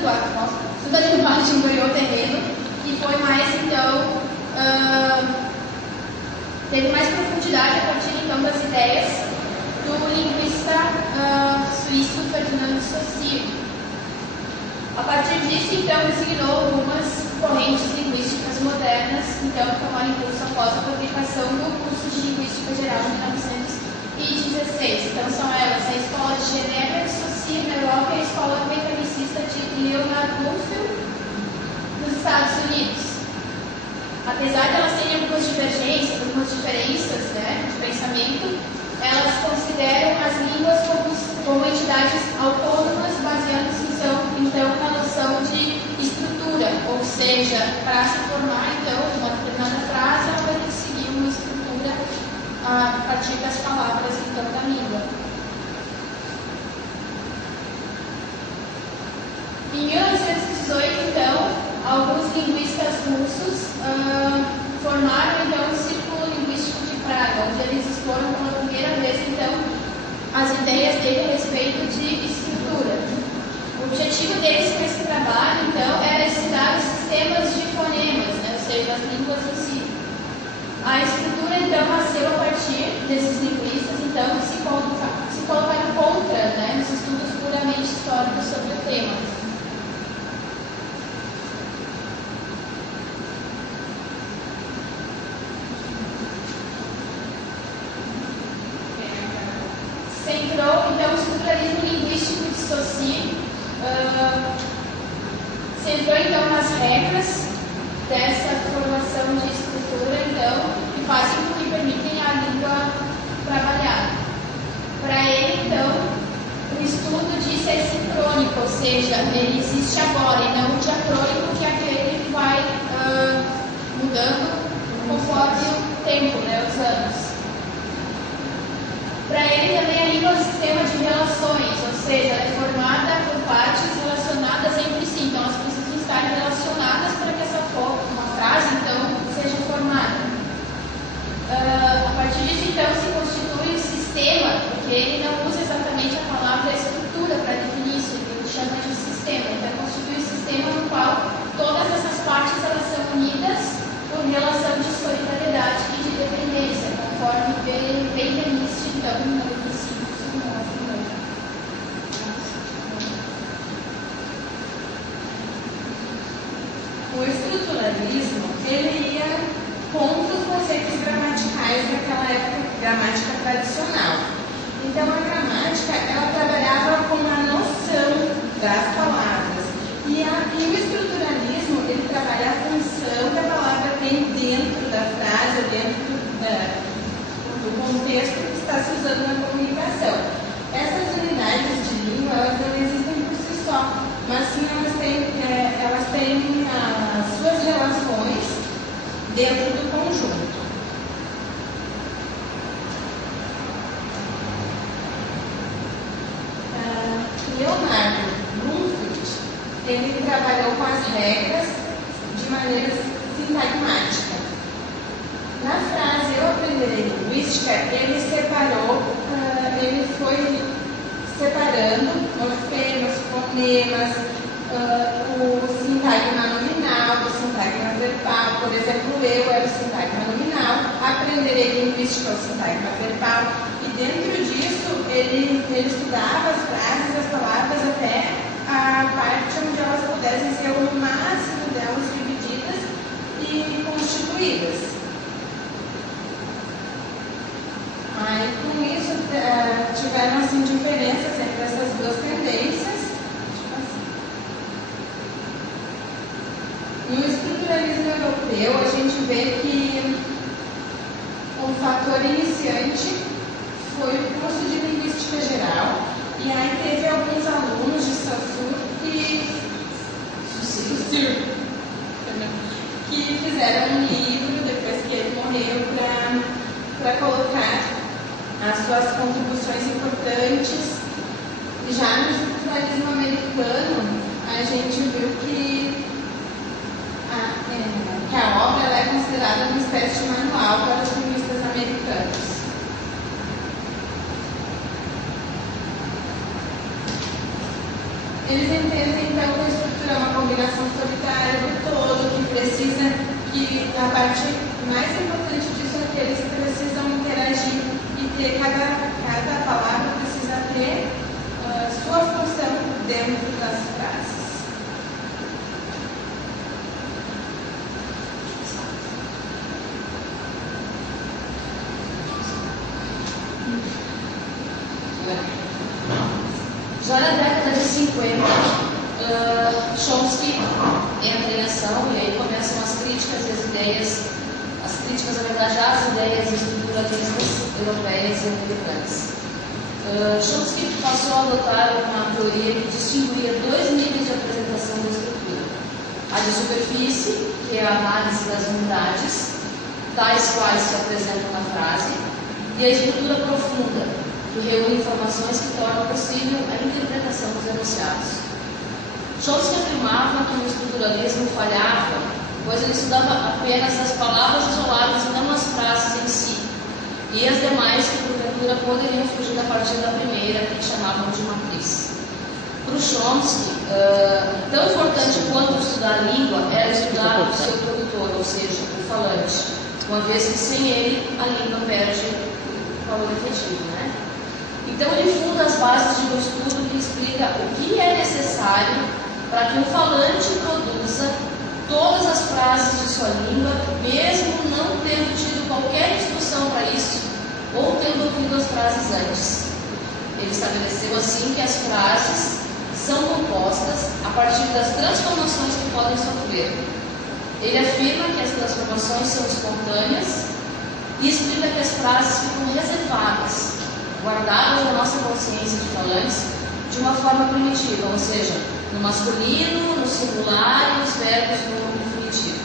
estudo da linguagem ganhou terreno e foi mais, então, teve mais profundidade a partir, então, das ideias do linguista suíço Ferdinand Saussure. A partir disso, então, designou algumas correntes linguísticas modernas, então, que tomaram impulso após a publicação do curso de Linguística Geral de 1916. Então, são elas a Escola de Genebra de Saussure na Europa e a Escola Mecanicista de Leonard Bloomfield nos Estados Unidos. Apesar de elas terem algumas divergências, algumas diferenças, né, de pensamento, elas consideram as línguas como entidades autônomas, baseando-se então na noção de estrutura, ou seja, para se formar então uma determinada frase, ela vai ter que seguir uma estrutura a partir das palavras então da língua. Em 1918, então, alguns linguistas russos formaram então o Círculo Linguístico de Praga, onde eles exploram pela primeira vez então as ideias dele a respeito de estrutura. O objetivo deles com esse trabalho então era estudar os sistemas de fonemas, né, ou seja, as línguas em si. A estrutura então nasceu a partir desses linguistas então que se colocaram contra, né, nos estudos puramente históricos sobre o tema. Centrou, então, o estruturalismo linguístico de Saussure, centrou, então, nas regras dessa formação de estrutura, então, que fazem com que permitem a língua trabalhar. Para ele, então, o estudo disso é sincrônico, ou seja, ele existe agora, e não o diacrônico, que é aquele que vai mudando conforme o tempo, né, os anos. Para ele também a língua é um sistema de relações, ou seja, ela é formada por partes relacionadas entre si, então elas precisam estar relacionadas para que uma frase então seja formada. A partir disso então se constitui o sistema, porque ele não usa exatamente a palavra estrutura para definir isso, ele chama de sistema, então constitui um sistema no qual todas essas partes elas são unidas por relação de solidariedade e de dependência, conforme Benveniste, então, no princípio O estruturalismo, ele ia contra os conceitos gramaticais daquela época, gramática tradicional. Então, a gramática, ela trabalhava com a noção das palavras. E o estruturalismo, ele trabalha a função que a palavra tem dentro da frase, dentro do contexto que está se usando na comunicação. Essas unidades de língua, elas não existem por si só, mas sim elas têm as suas relações dentro do conjunto. Leonard Bloomfield, ele trabalhou com as regras de maneira sintagmática. Na frase Eu Aprenderei Linguística, ele foi separando morfemas, fonemas, o sintagma nominal do sintagma verbal. Por exemplo, eu era o sintagma nominal, Aprenderei Linguística é o sintagma verbal, e dentro disso ele estudava as frases, as palavras, até a parte onde elas pudessem ser o máximo delas divididas e constituídas. Aí, com isso, tiveram assim, diferenças entre essas duas tendências. No estruturalismo europeu, a gente vê que o fator iniciante foi o curso de Linguística Geral, e aí teve alguns alunos de Saussure que fizeram um livro, depois que ele morreu, para colocar as suas contribuições importantes. Já no estruturalismo americano, a gente viu que a obra ela é considerada uma espécie de manual para os linguistas americanos. Eles entendem então que a coordenação autoritária do todo, que precisa, que a parte mais importante disso é que eles precisam interagir e ter, cada palavra precisa ter sua função dentro das frases. Já na década de 50, Chomsky entra em ação e aí começam as críticas e as ideias, na verdade, às ideias estruturalistas europeias e americanas. Chomsky passou a adotar uma teoria que distinguia dois níveis de apresentação da estrutura. A de superfície, que é a análise das unidades, tais quais se apresentam na frase, e a estrutura profunda, que reúne informações que tornam possível a interpretação dos enunciados. Chomsky afirmava que o estruturalismo falhava, pois ele estudava apenas as palavras isoladas e não as frases em si, e as demais que porventura poderiam fugir a partir da primeira, que chamavam de matriz. Para o Chomsky, tão importante quanto estudar a língua era estudar o seu produtor, ou seja, o falante, uma vez que sem ele a língua perde o valor efetivo, né? Então ele funda as bases de um estudo que explica o que é necessário para que o falante produza todas as frases de sua língua, mesmo não tendo tido qualquer instrução para isso, ou tendo ouvido as frases antes. Ele estabeleceu assim que as frases são compostas a partir das transformações que podem sofrer. Ele afirma que as transformações são espontâneas e explica que as frases ficam reservadas, guardadas na nossa consciência de falantes de uma forma primitiva, ou seja, no masculino, no singular e os verbos no infinitivo.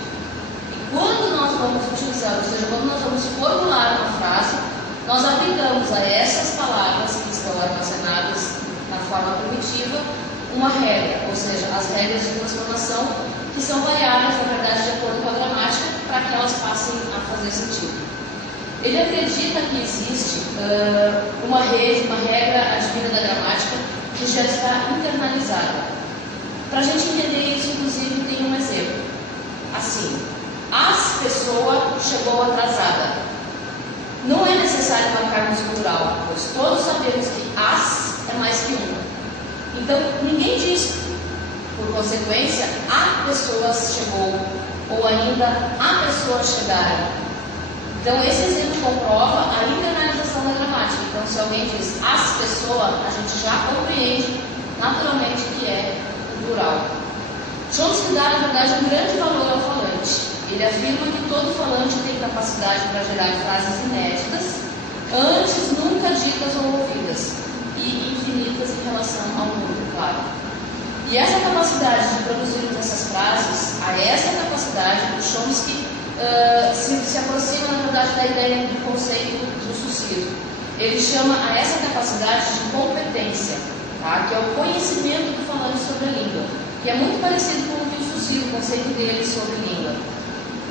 E quando nós vamos utilizar, ou seja, quando nós vamos formular uma frase, nós aplicamos a essas palavras que estão armazenadas na forma primitiva uma regra, ou seja, as regras de transformação que são variáveis, na verdade, de acordo com a gramática, para que elas passem a fazer sentido. Ele acredita que existe uma regra advinda da gramática que já está internalizada. Para a gente entender isso, inclusive, tem um exemplo. Assim, as pessoa chegou atrasada. Não é necessário marcarmos o plural, pois todos sabemos que as é mais que uma. Então, ninguém diz, por consequência, a pessoa chegou, ou ainda a pessoa chegaram. Então, esse exemplo comprova a internalização da gramática. Então, se alguém diz as pessoas, a gente já compreende naturalmente que é o plural. Chomsky dá, na verdade, um grande valor ao falante. Ele afirma que todo falante tem capacidade para gerar frases inéditas, antes nunca ditas ou ouvidas, e infinitas em relação ao mundo, claro. E essa capacidade de produzirmos essas frases, a essa capacidade, o Chomsky se aproxima, na verdade, da ideia do conceito do suciro. Ele chama a essa capacidade de competência, tá? Que é o conhecimento do falante sobre a língua, que é muito parecido com o que o suciro, o conceito dele sobre língua.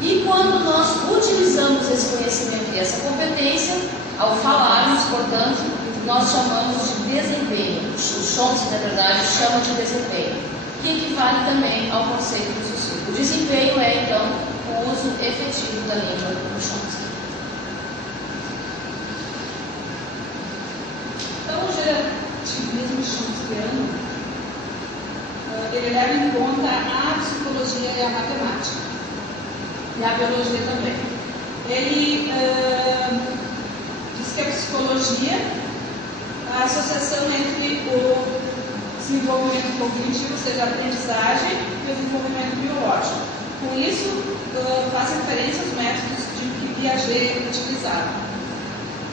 E quando nós utilizamos esse conhecimento e essa competência, ao falarmos, portanto, nós chamamos de desempenho. O Chomsky, na verdade, chama de desempenho, que equivale também ao conceito do suciro. O desempenho é, então, o uso efetivo da língua do Chomsky. Então, o gerativismo chomskiano, ele leva em conta a psicologia e a matemática, e a biologia também. Ele diz que a psicologia, a associação entre o desenvolvimento cognitivo, ou seja, a aprendizagem, e o desenvolvimento biológico. Com isso, faz referência aos métodos de Piaget utilizado.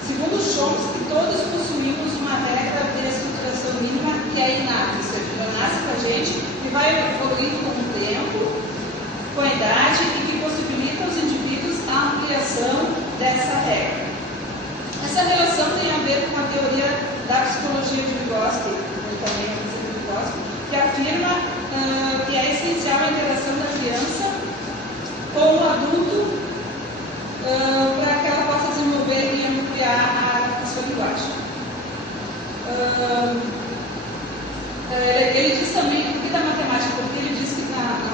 Segundo Chomsky, todos possuímos uma regra de estruturação mínima que é inata, ou seja, já nasce com a gente e vai evoluindo com o tempo, com a idade, e que possibilita aos indivíduos a ampliação dessa regra. Essa relação tem a ver com a teoria da psicologia de Vygotsky, também o conceito de Vygotsky, que afirma que é essencial a interação da criança com o adulto para que ela possa desenvolver e ampliar a sua linguagem. Ele diz também, por que da matemática? Porque ele diz que na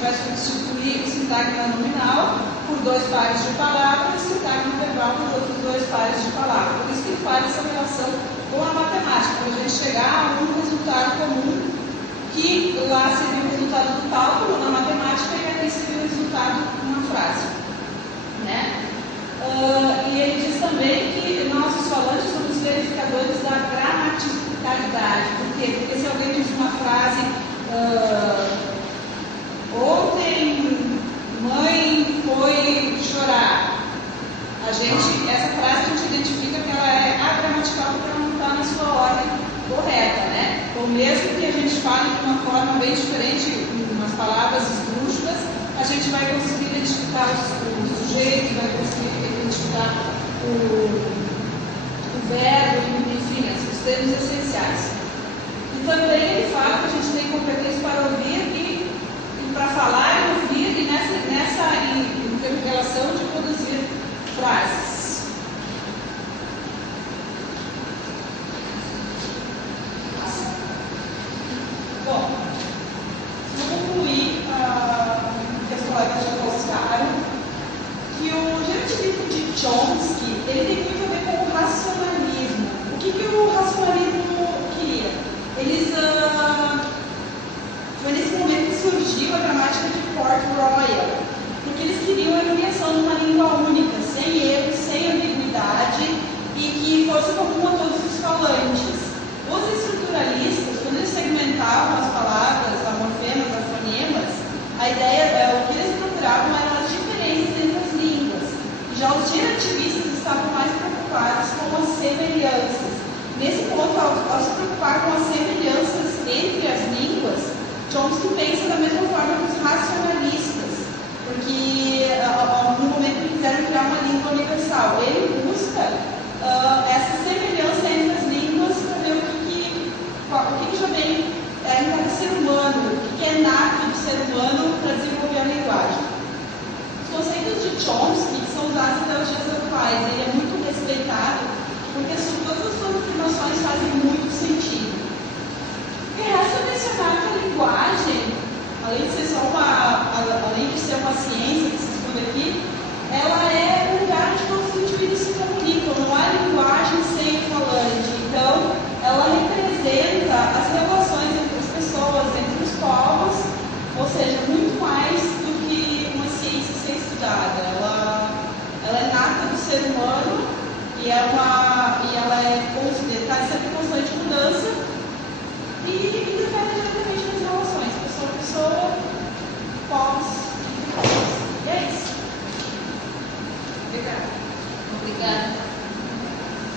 vai substituir o sintagma nominal por 2 pares de palavras e o sintagma verbal por outros 2 pares de palavras. Por isso que ele faz essa relação com a matemática, para a gente chegar a um resultado comum, que lá seria o resultado do cálculo na matemática e aqui seria o resultado numa frase. Né? E ele diz também que nós, os falantes, somos verificadores da gramaticalidade. Por quê? Porque se alguém diz uma frase, ontem mãe foi chorar, essa frase a gente identifica que ela é agramatical porque ela não está na sua ordem correta, né? Ou mesmo que a gente fale de uma forma bem diferente, umas palavras esdrúxulas, a gente vai conseguir identificar o sujeito, vai conseguir identificar o verbo, enfim, os termos essenciais. E também ele fala que a gente tem competência para ouvir e para falar e ouvir, e nessa relação de produzir frases. Bom, vou concluir o que as colegas já colocaram, que o generativismo de Chomsky, ele tem muito a ver com o racionalismo. O que o racionalismo queria? Foi nesse momento que surgiu a gramática de Port Royal, porque eles queriam a criação de uma língua única, sem erros, sem ambiguidade, e que fosse comum a todos os falantes. Os estruturalistas, quando eles segmentavam as palavras, as morfemas, as fonemas, a ideia, o que eles procuravam eram as diferenças entre as línguas. Já os generativistas estavam mais preocupados com as semelhanças. Nesse ponto, ao se preocupar com as semelhanças entre as línguas, Chomsky pensa da mesma forma que os racionalistas, porque no momento que quiseram criar uma língua universal, ele busca essa semelhança entre as línguas para ver o que já vem em cada ser humano, o que é nato do ser humano para desenvolver a linguagem. Os conceitos de Chomsky são usados até os dias atuais, ele é muito respeitado, porque todas as suas afirmações fazem muito sentido. E resta mencionar que a linguagem, além de ser uma ciência que se estuda aqui, ela é um lugar onde todos os indivíduos se comunicam, não há linguagem sem o falante. Então, ela representa as relações entre as pessoas, entre os povos, ou seja, muito mais do que uma ciência ser estudada. Ela é nata do ser humano e ela está sempre em constante mudança e interfere diretamente nas relações, pessoa a pessoa, povos e povos. E é isso. Obrigada. Obrigada.